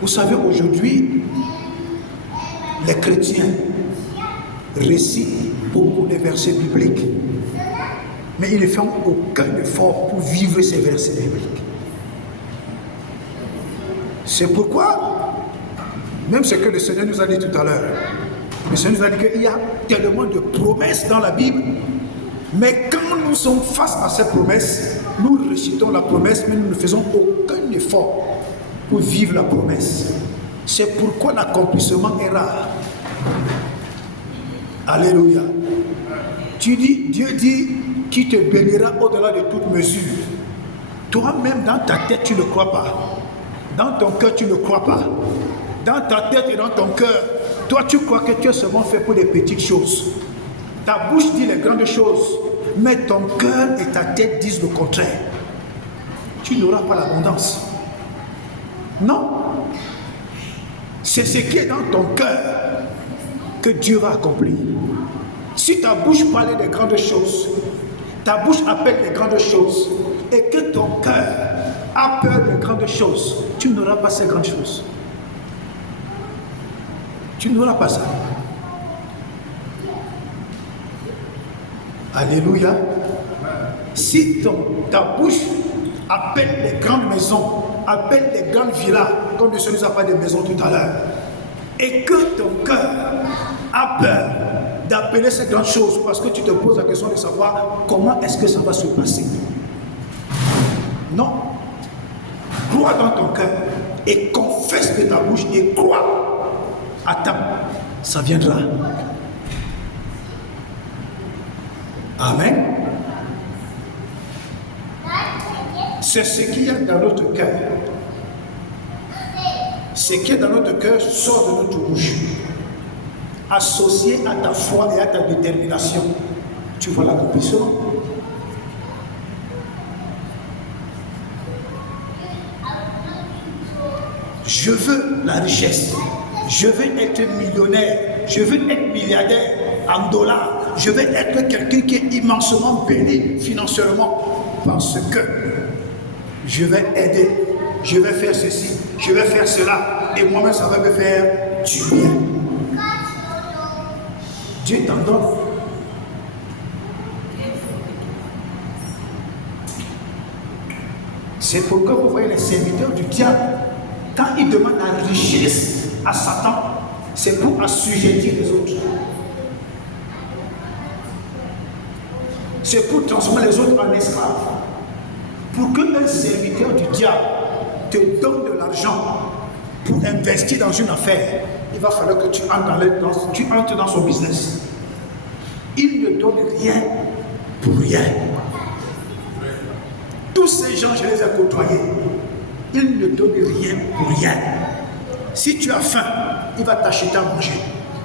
Vous savez, aujourd'hui, les chrétiens récitent beaucoup les versets bibliques, mais ils ne font aucun effort pour vivre ces versets bibliques. C'est pourquoi, même ce que le Seigneur nous a dit tout à l'heure, le Seigneur nous a dit qu'il y a tellement de promesses dans la Bible, mais quand nous sommes face à ces promesses, nous récitons la promesse, mais nous ne faisons aucun effort pour vivre la promesse. C'est pourquoi l'accomplissement est rare. Alléluia. Tu dis, Dieu dit qu'il te bénira au-delà de toute mesure. Toi-même, dans ta tête, tu ne crois pas. Dans ton cœur, tu ne crois pas. Dans ta tête et dans ton cœur, toi, tu crois que tu es seulement fait pour des petites choses. Ta bouche dit les grandes choses, mais ton cœur et ta tête disent le contraire. Tu n'auras pas l'abondance. Non. C'est ce qui est dans ton cœur que Dieu va accomplir. Si ta bouche parlait des grandes choses, ta bouche appelle des grandes choses, et que ton cœur a peur des grandes choses, tu n'auras pas ces grandes choses. Tu n'auras pas ça. Alléluia. Si ta bouche appelle les grandes maisons, appelle les grandes villas, comme le Seigneur nous a parlé des maisons tout à l'heure, et que ton cœur a peur d'appeler ces grandes choses parce que tu te poses la question de savoir comment est-ce que ça va se passer. Non. Crois dans ton cœur et confesse de ta bouche et crois. Attends, ça viendra. Amen. C'est ce qu'il y a dans notre cœur. Ce qui est dans notre cœur sort de notre bouche. Associé à ta foi et à ta détermination, tu vois l'accomplissement. Je veux la richesse. Je veux être millionnaire. Je veux être milliardaire en dollars. Je veux être quelqu'un qui est immensement béni financièrement parce que je vais aider. Je vais faire ceci. Je vais faire cela. Et moi-même, ça va me faire du bien. Dieu t'en donne. C'est pourquoi vous voyez les serviteurs du diable, quand ils demandent la richesse à Satan, c'est pour assujettir les autres. C'est pour transformer les autres en esclaves. Pour qu'un serviteur du diable te donne de l'argent pour investir dans une affaire, il va falloir que tu entres dans son business. Il ne donne rien pour rien. Tous ces gens, je les ai côtoyés. Ils ne donnent rien pour rien. Si tu as faim, il va t'acheter à manger.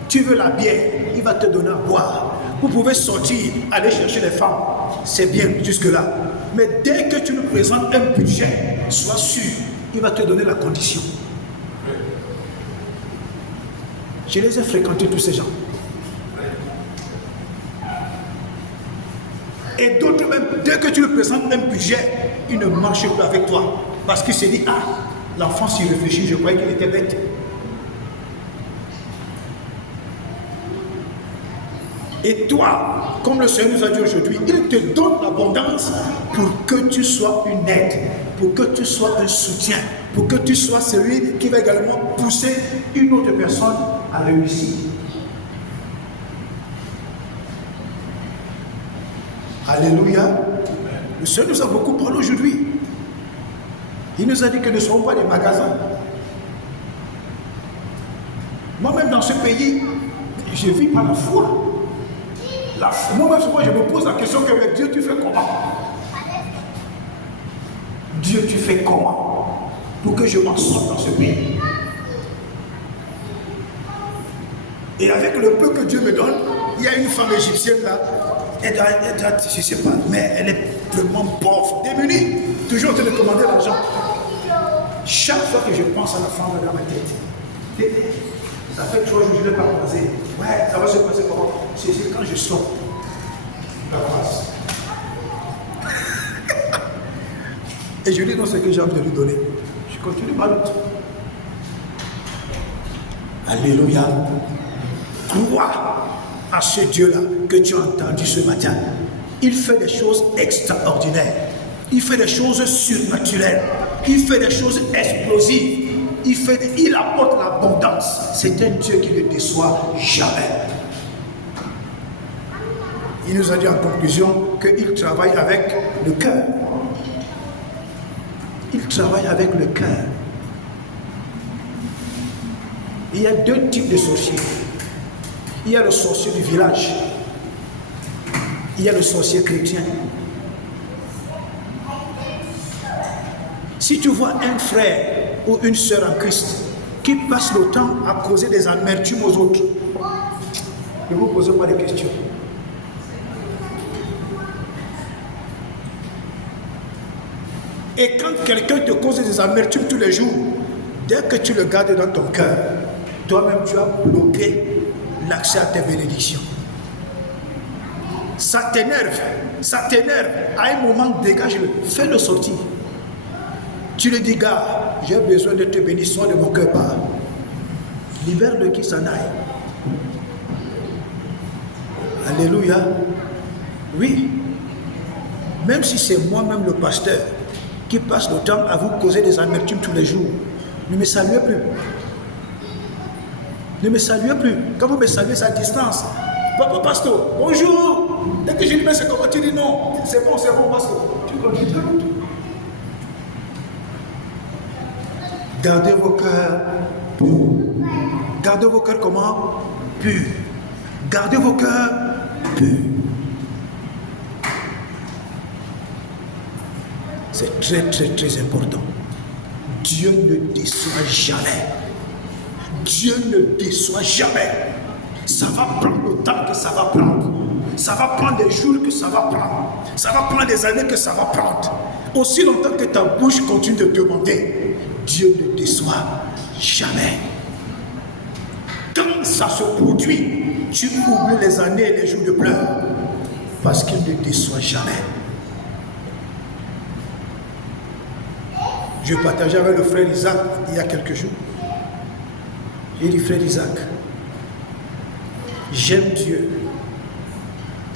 Tu veux la bière, il va te donner à boire. Vous pouvez sortir, aller chercher les femmes. C'est bien jusque-là. Mais dès que tu nous présentes un budget, sois sûr, il va te donner la condition. Je les ai fréquentés, tous ces gens. Et d'autres même, dès que tu lui présentes un budget, il ne marche plus avec toi. Parce qu'il s'est dit, ah, l'enfant s'y réfléchit, je croyais qu'il était bête. Et toi, comme le Seigneur nous a dit aujourd'hui, il te donne l'abondance pour que tu sois une aide, pour que tu sois un soutien, pour que tu sois celui qui va également pousser une autre personne à réussir. Alléluia. Le Seigneur nous a beaucoup parlé aujourd'hui. Il nous a dit que nous ne sommes pas des magasins. Moi-même dans ce pays, je vis par la foi. Moi-même, souvent, je me pose la question que mais Dieu, tu fais comment? Dieu, tu fais comment pour que je m'en sorte dans ce pays? Et avec le peu que Dieu me donne, il y a une femme égyptienne là, elle doit, je ne sais pas, mais elle est vraiment pauvre, démunie, toujours en train de commander l'argent. Chaque fois que je pense à la femme dans ma tête, ça fait 3 jours que je ne l'ai pas croisée. Ouais, ça va se passer comment? C'est quand je sors, la croise. Et je lui donne ce que j'ai envie de lui donner. Je continue ma route. Alléluia. Crois à ce Dieu-là que tu as entendu ce matin. Il fait des choses extraordinaires. Il fait des choses surnaturelles. Il fait des choses explosives. Il apporte l'abondance. C'est un Dieu qui ne déçoit jamais. Il nous a dit en conclusion qu'il travaille avec le cœur. Il travaille avec le cœur. Il y a deux types de sorciers. Il y a le sorcier du village. Il y a le sorcier chrétien. Si tu vois un frère ou une sœur en Christ qui passe le temps à causer des amertumes aux autres, ne vous posez pas de questions. Et quand quelqu'un te cause des amertumes tous les jours, dès que tu le gardes dans ton cœur, toi-même tu as bloqué l'accès à tes bénédictions. Ça t'énerve, à un moment dégage-le, fais-le sortir. Tu lui dis, gars, j'ai besoin de te bénir, sors de mon cœur, pas. Libère-le qui s'en aille. Alléluia. Oui, même si c'est moi-même le pasteur qui passe le temps à vous causer des amertumes tous les jours, ne me saluez plus. Ne me saluez plus. Quand vous me saluez, c'est à distance. Papa pasteur, bonjour. Dès que je lui mets ce comment, tu dis non. C'est bon, pasteur. Tu continues. Gardez vos cœurs purs. Gardez vos cœurs comment? Purs. Gardez vos cœurs purs. C'est très, très, très important. Dieu ne déçoit jamais. Dieu ne déçoit jamais. Ça va prendre le temps que ça va prendre. Ça va prendre des jours que ça va prendre. Ça va prendre des années que ça va prendre. Aussi longtemps que ta bouche continue de demander, Dieu ne déçoit jamais. Quand ça se produit, tu oublies les années et les jours de pleurs. Parce qu'il ne déçoit jamais. Je partageais avec le frère Isaac il y a quelques jours. J'ai dit, frère Isaac, j'aime Dieu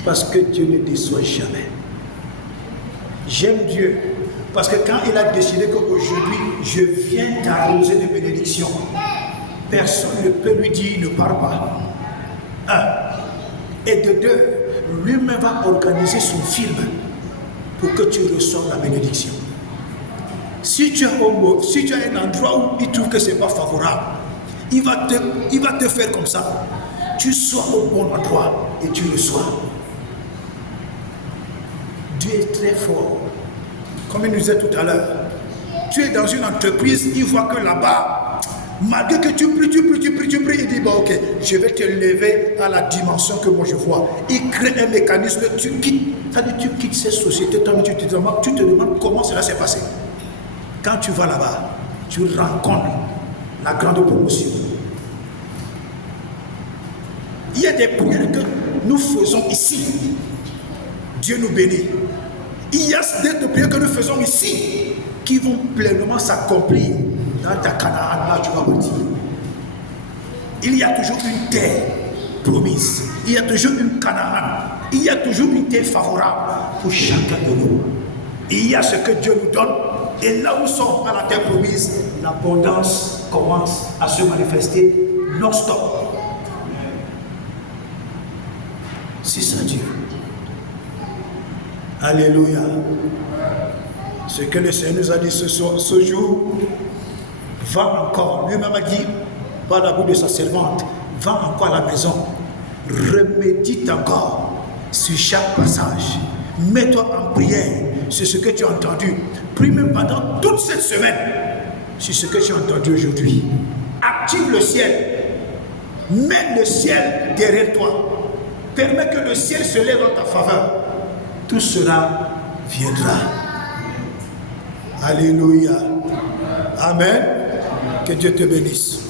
parce que Dieu ne déçoit jamais. J'aime Dieu parce que quand il a décidé qu'aujourd'hui, je viens t'arroser de bénédictions, personne ne peut lui dire ne pars pas. Un. Et de deux, lui-même va organiser son film pour que tu reçoives la bénédiction. Si tu as un endroit où il trouve que ce n'est pas favorable, il va te faire comme ça. Tu sois au bon endroit et tu reçois. Dieu est très fort. Comme il nous disait tout à l'heure, tu es dans une entreprise, il voit que là-bas, malgré que tu pries, il dit, ok, je vais te lever à la dimension que moi je vois. Il crée un mécanisme, tu quittes cette société, tu te demandes comment cela s'est passé. Quand tu vas là-bas, tu rencontres la grande promotion. Il y a des prières que nous faisons ici. Dieu nous bénit. Il y a des prières que nous faisons ici qui vont pleinement s'accomplir dans ta Canaan, là tu vas partir. Il y a toujours une terre promise. Il y a toujours une Canaan. Il y a toujours une terre favorable pour chacun de nous. Il y a ce que Dieu nous donne. Et là où nous sommes à la terre promise, l'abondance commence à se manifester non-stop. C'est ça Dieu. Alléluia. Ce que le Seigneur nous a dit ce jour, va encore. Lui-même a dit, par la bouche de sa servante, va encore à la maison, remédite encore sur chaque passage. Mets-toi en prière sur ce que tu as entendu. Prie même pendant toute cette semaine sur ce que tu as entendu aujourd'hui. Active le ciel. Mets le ciel derrière toi. Permets que le ciel se lève en ta faveur. Tout cela viendra. Alléluia. Amen. Que Dieu te bénisse.